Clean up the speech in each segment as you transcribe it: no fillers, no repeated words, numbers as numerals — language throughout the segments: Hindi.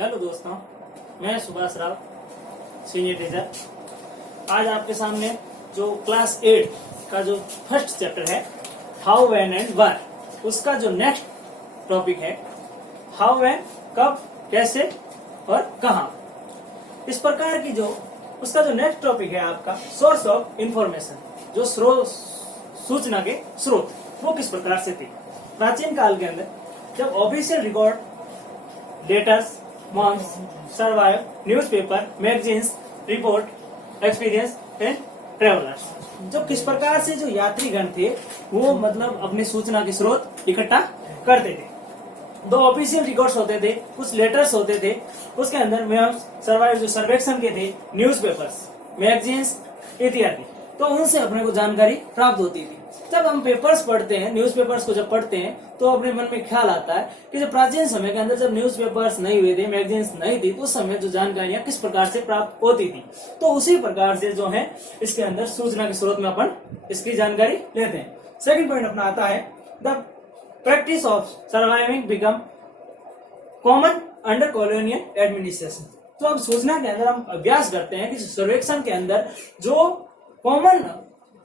हेलो दोस्तों, मैं सुभाष राव, सीनियर टीचर। आज आपके सामने जो क्लास 8 का जो फर्स्ट चैप्टर है हाउ, व्हेन एंड वाई, उसका जो नेक्स्ट टॉपिक है हाउ, व्हेन, कब, कैसे और कहाँ। इस प्रकार की जो उसका जो नेक्स्ट टॉपिक है आपका सोर्स ऑफ इंफॉर्मेशन, जो सूचना के स्रोत वो किस प्रकार से थे। प्राचीन काल के अंदर जब official record, letters, memoirs, surveys, newspaper, magazines, report, experience and travelers, जो किस प्रकार से जो यात्रीगण थे वो मतलब अपनी सूचना के स्रोत इकट्ठा करते थे। दो ऑफिशियल रिकॉर्ड्स होते थे, कुछ लेटर्स होते थे, उसके अंदर में सर्वाइव जो सर्वेक्षण के थे, न्यूज़पेपर्स, मैगजीन्स इत्यादि, तो उनसे अपने को जानकारी प्राप्त होती थी। जब हम पेपर्स पढ़ते हैं, न्यूज़पेपर्स को जब पढ़ते हैं तो अपने मन में ख्याल आता है कि जब प्राचीन समय के अंदर जब न्यूज़पेपर्स नहीं हुए थे, मैगजीन्स नहीं थी, तो उस समय जो जानकारियां किस प्रकार से प्राप्त होती थी। तो उसी प्रकार से जो है इसके अंदर सूचना के स्रोत में अपन इसकी जानकारी लेते हैं। सेकंड पॉइंट अपना आता है the practice of surviving become common under colonial administration. तो अब सूचना के अंदर हम अभ्यास करते हैं कि सर्वेक्षण के अंदर जो कॉमन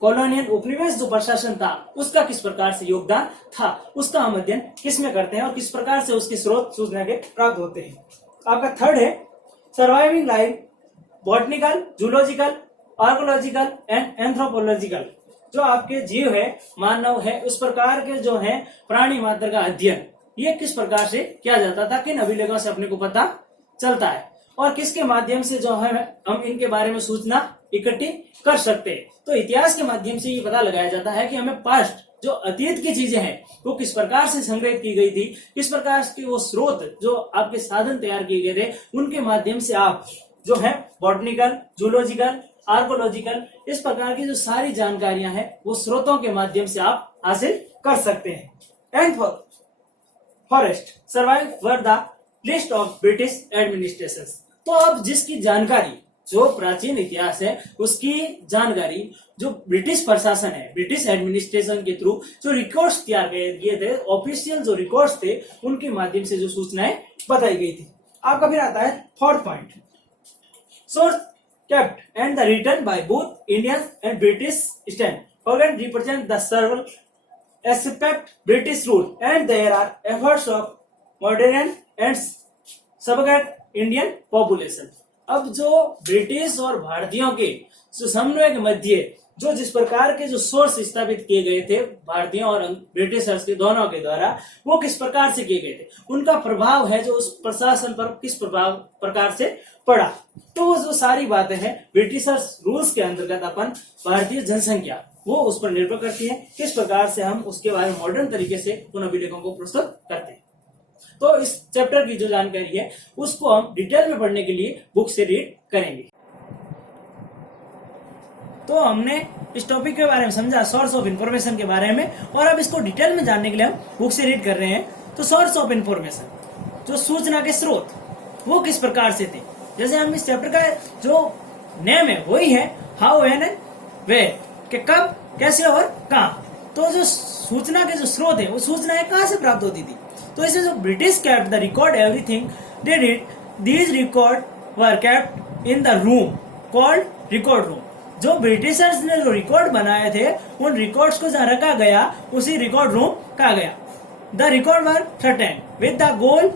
कॉलोनियल उपनिवेश जो प्रशासन था उसका किस प्रकार से योगदान था, उसका हम अध्ययन किस में करते हैं और किस प्रकार से उसके स्रोत सूचना के प्राप्त होते हैं। आपका थर्ड है surviving life botanical, zoological, archaeological and anthropological. जो आपके जीव है, मानव है, उस प्रकार के जो है प्राणी मात्र का अध्ययन ये किस प्रकार से किया जाता था, किन अभिलेखों से अपने को पता चलता है और किसके माध्यम से जो है हम इनके बारे में सूचना इकट्ठी कर सकते हैं। तो इतिहास के माध्यम से ये पता लगाया जाता है कि हमें पास्ट जो अतीत की चीजें हैं वो किस प्रकार से संग्रहित की गई थी, किस प्रकार के वो स्रोत जो आपके साधन तैयार किए गए थे उनके माध्यम से आप जो है बॉटनिकल, जूलॉजिकल, आर्कोलॉजिकल इस प्रकार की जो सारी जानकारियां हैं वो स्रोतों के माध्यम से आप हासिल कर सकते हैं। And forest survive were the list of British administration. तो अब जिसकी जानकारी जो प्राचीन इतिहास है उसकी जानकारी जो ब्रिटिश प्रशासन है, ब्रिटिश एडमिनिस्ट्रेशन के थ्रू जो रिकॉर्ड्स तैयार किए थे, ऑफिशियल जो रिकॉर्ड्स थे उनके माध्यम से जो सूचनाएं बताई गई थी। आपका फिर आता है fourth point source kept and the return by both Indian and British stand organ represent the several aspect British rule and there are efforts of modern and subjugate Indian population. अब जो ब्रिटिश और भारतीयों के जो समन्वय के मध्य जो जिस प्रकार के जो सोर्स स्थापित किए गए थे भारतीयों और ब्रिटिशर्स के दोनों के द्वारा वो किस प्रकार से किए गए थे, उनका प्रभाव है जो उस प्रशासन पर किस प्रकार से पड़ा। तो वो जो सारी बातें हैं ब्रिटिशर्स रूल्स के अंतर्गत अपन भारतीय जनसंख्या वो उस पर निर्भर करती है, किस प्रकार से हम उसके बारे में मॉडर्न तरीके से उन अभिलेखों को प्रस्तुत करते हैं। तो इस चैप्टर की जो जानकारी है उसको हम डिटेल में पढ़ने के लिए बुक से रीड करेंगे। तो हमने इस टॉपिक के बारे में समझा, सोर्स ऑफ इंफॉर्मेशन के बारे में, और अब इसको डिटेल में जानने के लिए हम बुक से रीड कर रहे हैं। तो सोर्स ऑफ इंफॉर्मेशन जो सूचना के स्रोत वो किस प्रकार से थे। जैसे हम इस चैप्टर का जो नेम है वही है हाउ, व्हेन एंड वेयर, कि कब, कैसे और कहाँ। तो जो सूचना के जो स्रोत है वो सूचनाएं कहाँ से प्राप्त होती थी। तो इसमें जो British kept the record everything they did, these record were kept in the room called record room. जो ब्रिटिशर्स ने जो रिकॉर्ड बनाए थे उन रिकॉर्ड्स को जहाँ रखा गया उसी रिकॉर्ड रूम कहा गया। The record were threatened with the goal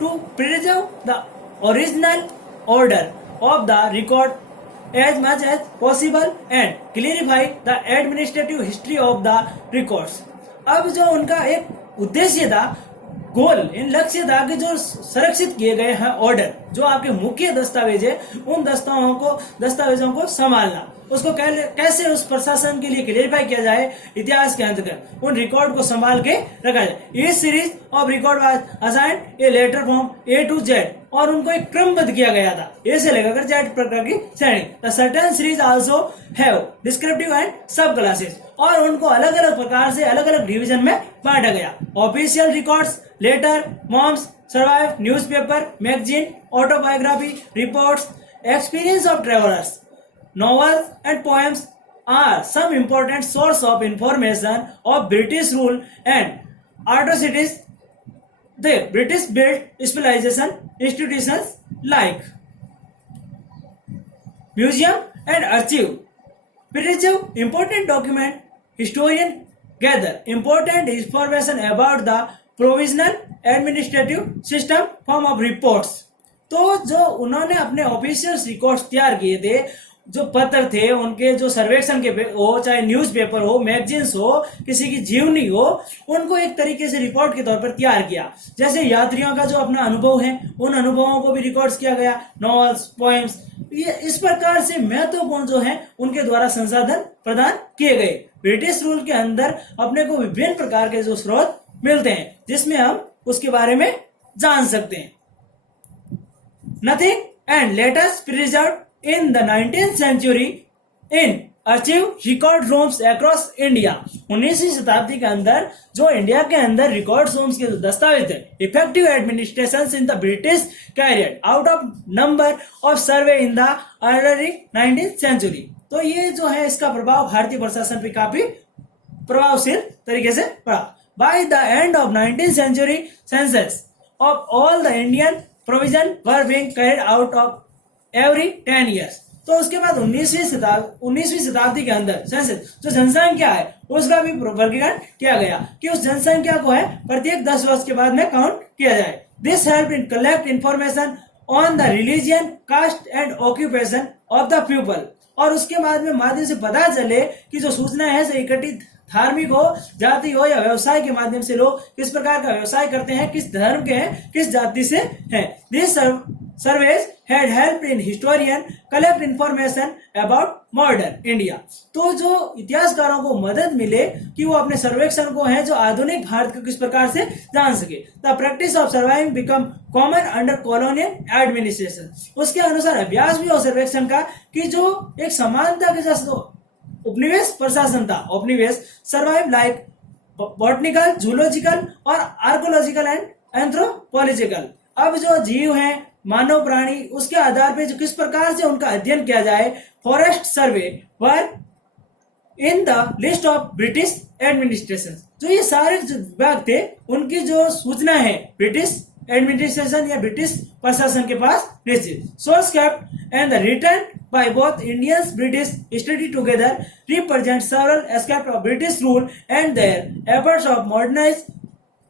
to preserve the original order of the record as much as possible and clarify the administrative history of the records. अब जो उनका एक उद्देश्य था, गोल, इन लक्ष्य था कि जो संरक्षित किए गए हैं ऑर्डर, जो आपके मुख्य दस्तावेज है उन दस्तावेजों को संभालना, उसको कैसे उस प्रशासन के लिए क्लियरिफाई किया जाए इतिहास के अंतर्गत, उन रिकॉर्ड को संभाल के रखा जाए। इस series of record was assigned a letter from A to Z, और उनको एक क्रमबद्ध किया गया था ए से लेकर जेड प्रकार की श्रेणी। The certain series also have descriptive and सब क्लासेस, और उनको अलग अलग प्रकार से अलग अलग डिवीजन में बांटा गया। Official records, letter, memoirs, surveys, newspaper, magazine, autobiography, reports, experience of travelers, novels and poems are some important source of information of British rule and atrocities the British built specialization institutions like museum and archive. Preserve important document. Historian gather important information about the provisional administrative system form of reports. तो जो उन्होंने अपने ऑफिशियल रिकॉर्ड्स तैयार किए थे, जो पत्र थे उनके, जो सर्वेक्षण के हो, चाहे न्यूज़पेपर हो, मैगजीन्स हो, किसी की जीवनी हो, उनको एक तरीके से रिपोर्ट के तौर पर तैयार किया। जैसे यात्रियों का जो अपना अनुभव है, उन अनुभवों को भी रिकॉर्ड्स किया गया, नॉवेल्स, पोएम्स, ये इस प्रकार से महत्वपूर्ण जो है उनके द्वारा संसाधन प्रदान किए गए। ब्रिटिश रूल के अंदर अपने को विभिन्न प्रकार के जो स्रोत मिलते हैं, जिसमें हम उसके बारे में जान सकते हैं। Nothing and letters preserved in the 19th century in archive record rooms across India। 19वीं शताब्दी के अंदर जो इंडिया के अंदर रिकॉर्ड रूम्स के जो दस्तावेज है, effective administration in the British carried out of number of survey in the early 19th century। तो ये जो है इसका प्रभाव भारतीय प्रशासन पे काफी प्रभावशील तरीके से पड़ा। By the end of 19th century census of all the Indian provision were being carried out of every 10 years। तो उसके बाद 19वीं शताब्दी के अंदर सेंसस, जो जनसंख्या है, उसका भी वर्गीकरण किया गया कि उस जनसंख्या को है प्रत्येक 10 वर्ष के बाद में काउंट किया जाए। This help in collect information on the religion, caste and occupation of the people. और उसके बाद में माध्यम से पता चले कि जो सूचना है से इकट्ठित, धार्मिक हो, जाति हो या व्यवसाय के माध्यम से लोग किस प्रकार का व्यवसाय करते हैं, किस धर्म के हैं, किस जाति से हैं। This surveys had help in historian collect information about modern India. तो जो इतिहासकारों को मदद मिले कि वो अपने सर्वेक्षण को है जो आधुनिक भारत को किस प्रकार से जान सके। The practice of surviving become common under colonial administration. उसके अनुसार अभ्यास भी हो सर्वेक्षण का कि जो एक समानता के जैसे उपनिवेश प्रशासन था, उपनिवेश सर्वाइव लाइक बॉटनिकल, जूलॉजिकल और आर्कोलॉजिकल एंड एंथ्रोपोलॉजिकल। अब जो जीव हैं, मानव प्राणी, उसके आधार पे जो किस प्रकार से उनका अध्ययन किया जाए। Forest survey were in the list of British administration. जो ये सारे जो विभाग थे उनकी जो सूचना है ब्रिटिश एडमिनिस्ट्रेशन या ब्रिटिश प्रशासन के पास निश्चित। Source kept and the return by both Indians British study together represent several aspects of British rule and their efforts of modernize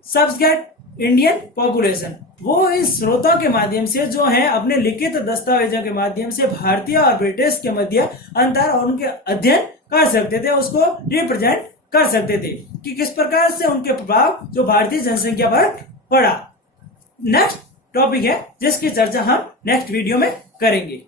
subject Indian population। वो इस स्रोतों के माध्यम से जो है अपने लिखित दस्तावेजों के माध्यम से भारतीय और ब्रिटिश के मध्य अंतर और उनके अध्ययन कर सकते थे, उसको रिप्रेजेंट कर सकते थे कि किस प्रकार से उनके प्रभाव जो भारतीय जनसंख्या पर पड़ा। नेक्स्ट टॉपिक है जिसकी चर्चा हम नेक्स्ट वीडियो में करेंगे।